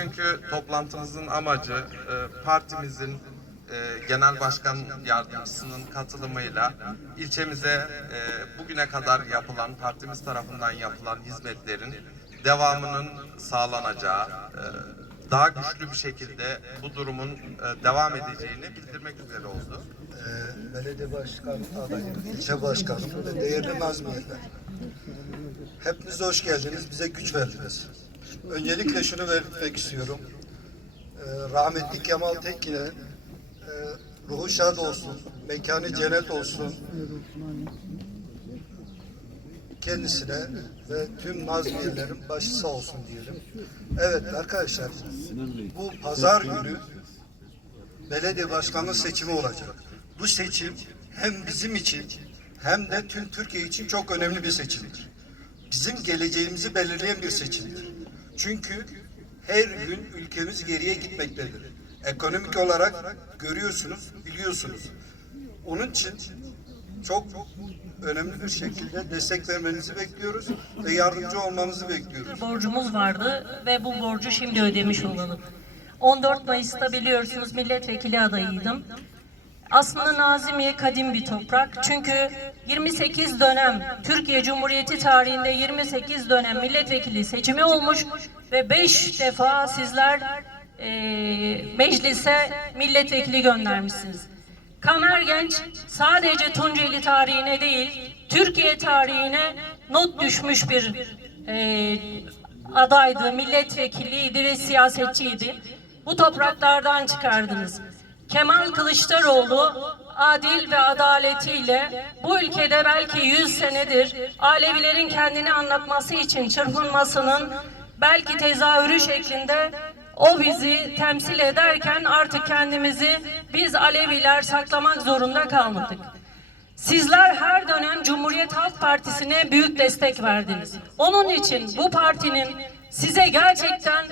bugünkü toplantımızın amacı e, partimizin e, genel başkan yardımcısının katılımıyla ilçemize e, bugüne kadar yapılan, partimiz tarafından yapılan hizmetlerin devamının sağlanacağı, daha güçlü bir şekilde bu durumun devam edeceğini bildirmek üzere oldu. Belediye başkan adayım, ilçe başkanım ve değerli Nazmiyeler. Hepiniz hoş geldiniz, bize güç verdiniz. Öncelikle şunu belirtmek istiyorum. Ee, rahmetli Kemal Tekin'e e, ruhu şad olsun, mekanı cennet olsun. Kendisine ve tüm Nazmiyelerin başı sağ olsun diyelim. Evet arkadaşlar, bu pazar günü belediye başkanlığı seçimi olacak. Bu seçim hem bizim için hem de tüm Türkiye için çok önemli bir seçimdir. Bizim geleceğimizi belirleyen bir seçimdir. Çünkü her gün ülkemiz geriye gitmektedir. Ekonomik olarak görüyorsunuz, biliyorsunuz. Onun için çok önemli bir şekilde destek vermenizi bekliyoruz ve yardımcı olmanızı bekliyoruz. borcumuz vardı ve bu borcu şimdi ödemiş olalım. 14 Mayıs'ta biliyorsunuz milletvekili adayıydım. Aslında Nazimiye kadim bir toprak. Çünkü 28 dönem Türkiye Cumhuriyeti tarihinde 28 dönem milletvekili seçimi olmuş ve 5 defa sizler eee, meclise milletvekili göndermişsiniz. Kamer Genç sadece Tunceli tarihine değil, Türkiye tarihine not düşmüş bir e, adaydı, milletvekiliydi ve siyasetçiydi. Bu topraklardan çıkardınız. Kemal Kılıçdaroğlu adil ve adaletiyle bu ülkede belki 100 senedir Alevilerin kendini anlatması için çırpınmasının belki tezahürü şeklinde o bizi temsil ederken artık kendimizi biz Aleviler saklamak zorunda kalmadık. Sizler her dönem Cumhuriyet Halk Partisi'ne büyük destek verdiniz. Onun için bu partinin size gerçekten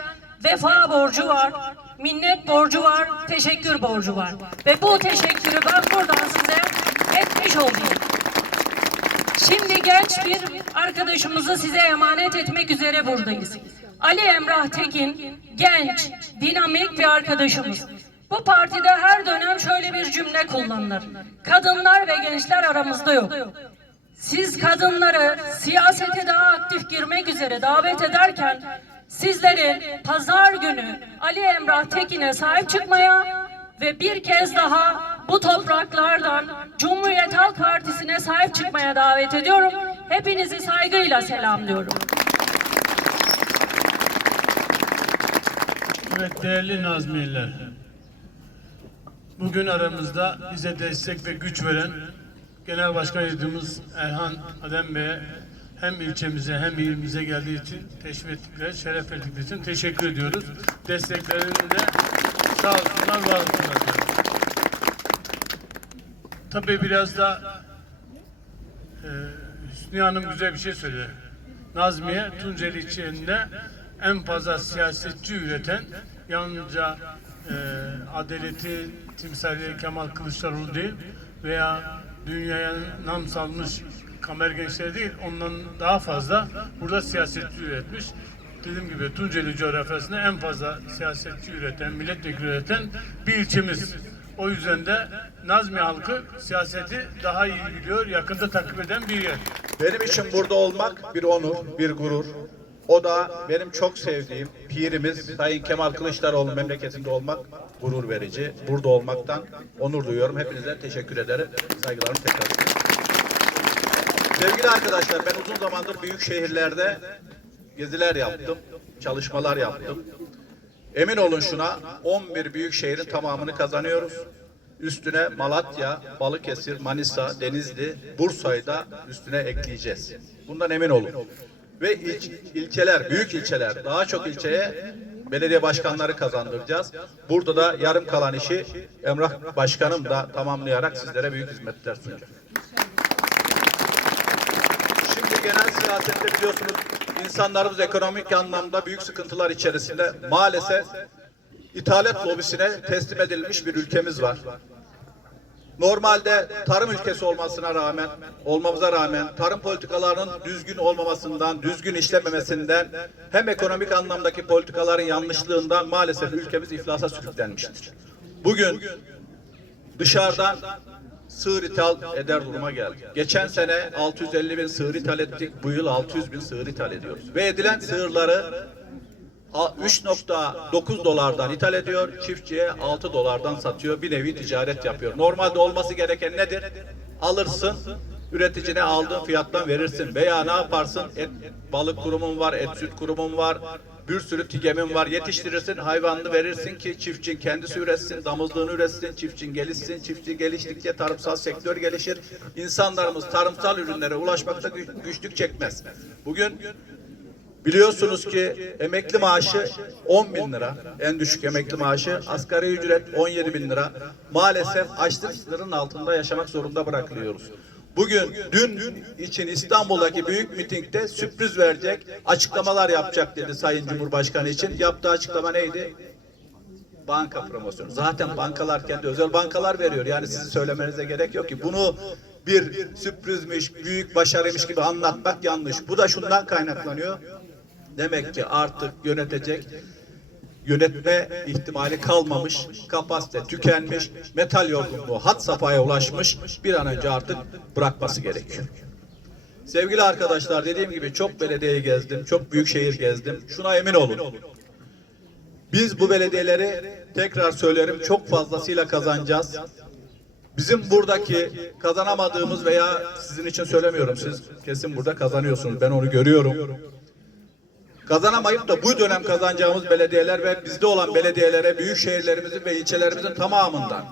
vefa borcu var, minnet borcu var, teşekkür borcu var. Ve bu teşekkürü ben buradan size etmiş oldum. Şimdi genç bir arkadaşımızı size emanet etmek üzere buradayız. Ali Emrah Tekin, genç, dinamik bir arkadaşımız. Bu partide her dönem şöyle bir cümle kullanılır. Kadınlar ve gençler aramızda yok. Siz kadınları siyasete daha aktif girmek üzere davet ederken sizleri pazar günü Ali Emrah Tekin'e sahip çıkmaya ve bir kez daha bu topraklardan Cumhuriyet Halk Partisi'ne sahip çıkmaya davet ediyorum. Hepinizi saygıyla selamlıyorum. Evet değerli Nazmiyeler. Bugün aramızda bize destek ve güç veren Genel Başkan Yardımcımız Erhan Adem Bey'e hem ilçemize hem ilimize geldiği için teşvik ettikleri, şeref verdikleri için teşekkür ediyoruz. Desteklerinde sağ olsunlar, var olsunlar. Tabii biraz da e, Hüsnü Hanım güzel bir şey söyledi. Nazmiye Tunceli ilçelerinde en fazla siyasetçi üreten yalnızca e, adaleti timsali Kemal Kılıçdaroğlu değil veya dünyaya nam salmış kamer gençleri değil ondan daha fazla burada siyasetçi üretmiş. Dediğim gibi Tunceli coğrafyasında en fazla siyasetçi üreten, milletvekili üreten bir ilçemiz. O yüzden de Nazmi halkı siyaseti daha iyi biliyor, yakında takip eden bir yer. Benim için burada olmak bir onur, bir gurur. O da benim çok sevdiğim pirimiz Sayın Kemal Kılıçdaroğlu memleketinde olmak gurur verici. Burada olmaktan onur duyuyorum. Hepinize teşekkür ederim. Saygılarımı tekrar ediyorum. Sevgili arkadaşlar ben uzun zamandır büyük şehirlerde geziler yaptım, çalışmalar yaptım. Emin olun şuna 11 büyük şehrin tamamını kazanıyoruz. Üstüne Malatya, Balıkesir, Manisa, Denizli, Bursa'yı da üstüne ekleyeceğiz. Bundan emin olun. Ve il, ilçeler, büyük ilçeler, daha çok ilçeye belediye başkanları kazandıracağız. Burada da yarım kalan işi Emrah Başkanım da tamamlayarak sizlere büyük hizmetler sunacak. Şimdi genel siyasette biliyorsunuz insanlarımız ekonomik anlamda büyük sıkıntılar içerisinde maalesef ithalat lobisine teslim edilmiş bir ülkemiz var. Normalde tarım ülkesi olmasına rağmen, olmamıza rağmen tarım politikalarının düzgün olmamasından, düzgün işlememesinden hem ekonomik anlamdaki politikaların yanlışlığından maalesef ülkemiz iflasa sürüklenmiştir. Bugün dışarıdan sığır ithal eder duruma geldik. Geçen sene 650 bin sığır ithal ettik. Bu yıl 600 bin sığır ithal ediyoruz. Ve edilen sığırları 3.9 dolardan ithal ediyor, çiftçiye 6 dolardan satıyor, bir nevi ticaret yapıyor. Normalde olması gereken nedir? Alırsın, üreticine aldığın fiyattan verirsin veya ne yaparsın? Et, balık kurumun var, et süt kurumun var, bir sürü tigemin var, yetiştirirsin, hayvanını verirsin ki çiftçin kendisi üretsin, damızlığını üretsin, çiftçin gelişsin, çiftçi geliştikçe tarımsal sektör gelişir. İnsanlarımız tarımsal ürünlere ulaşmakta güç- güçlük çekmez. Bugün Biliyorsunuz ki emekli maaşı 10 bin lira. En düşük emekli maaşı. Asgari ücret 17 bin lira. Maalesef açlık sınırının altında yaşamak zorunda bırakılıyoruz. Bugün, dün için İstanbul'daki büyük mitingde sürpriz verecek, açıklamalar yapacak dedi Sayın Cumhurbaşkanı için. Yaptığı açıklama neydi? banka promosyonu. Zaten bankalar kendi özel bankalar veriyor. Yani sizin söylemenize gerek yok ki. Bunu bir sürprizmiş, büyük başarıymış gibi anlatmak yanlış. Bu da şundan kaynaklanıyor. Demek ki artık yönetecek yönetme ihtimali kalmamış, kapasite tükenmiş, metal yorgunluğu hat safhaya ulaşmış, bir an önce artık bırakması gerekiyor. Sevgili arkadaşlar dediğim gibi çok belediyeyi gezdim, çok büyük şehir gezdim. Şuna emin olun. Biz bu belediyeleri tekrar söylerim çok fazlasıyla kazanacağız. Bizim buradaki kazanamadığımız veya sizin için söylemiyorum siz kesin burada kazanıyorsunuz ben onu görüyorum. Kazanamayıp da bu dönem kazanacağımız belediyeler ve bizde olan belediyelere büyük şehirlerimizin ve ilçelerimizin tamamından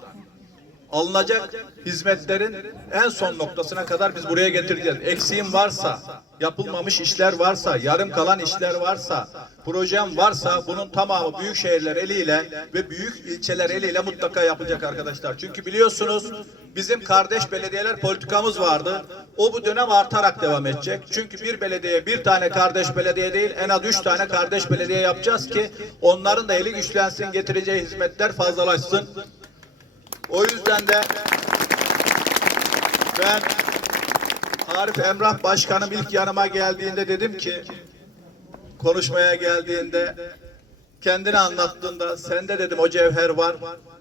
alınacak hizmetlerin en son noktasına kadar biz buraya getireceğiz. Eksiğim varsa, yapılmamış işler varsa, yarım kalan işler varsa, projem varsa bunun tamamı büyük şehirler eliyle ve büyük ilçeler eliyle mutlaka yapılacak arkadaşlar. Çünkü biliyorsunuz bizim kardeş belediyeler politikamız vardı. O bu dönem artarak devam edecek. Çünkü bir belediye bir tane kardeş belediye değil en az üç tane kardeş belediye yapacağız ki onların da eli güçlensin, getireceği hizmetler fazlalaşsın. O yüzden de ben Arif Emrah Başkanım ilk yanıma geldiğinde dedim ki konuşmaya geldiğinde kendini anlattığında sende dedim o cevher var.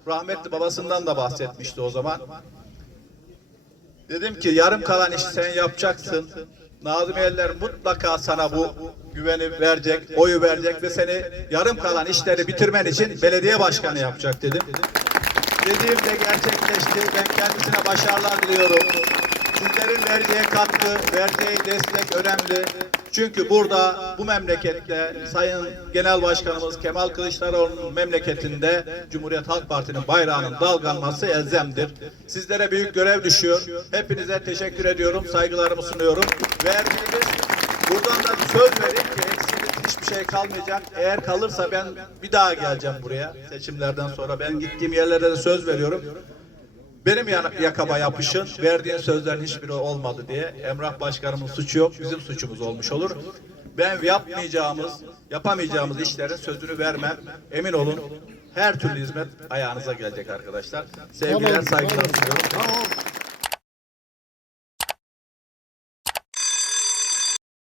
Rahmetli babasından da bahsetmişti o zaman. Dedim ki yarım kalan işi sen yapacaksın. Nazmiyeler mutlaka sana bu güveni verecek, oyu verecek ve seni yarım kalan işleri bitirmen için belediye başkanı yapacak dedim. Dediğim de gerçekleşti. Ben kendisine başarılar diliyorum. Sizlerin verdiği katkı, verdiği destek önemli. Çünkü burada bu memlekette Sayın Genel Başkanımız Kemal Kılıçdaroğlu'nun memleketinde Cumhuriyet Halk Parti'nin bayrağının dalgalanması elzemdir. Sizlere büyük görev düşüyor. Hepinize teşekkür ediyorum. Saygılarımı sunuyorum. Verdiğiniz buradan da söz verin ki hiçbir şey kalmayacak. Eğer kalırsa ben bir daha geleceğim buraya seçimlerden sonra. Ben gittiğim yerlere de söz veriyorum. Benim yakama yapışın, verdiğin sözlerin hiçbiri olmadı diye. Emrah Başkanımın suçu yok, bizim suçumuz olmuş olur. Ben yapmayacağımız, yapamayacağımız işlerin sözünü vermem. Emin olun her türlü hizmet ayağınıza gelecek arkadaşlar. Sevgiler, saygılar sunuyorum.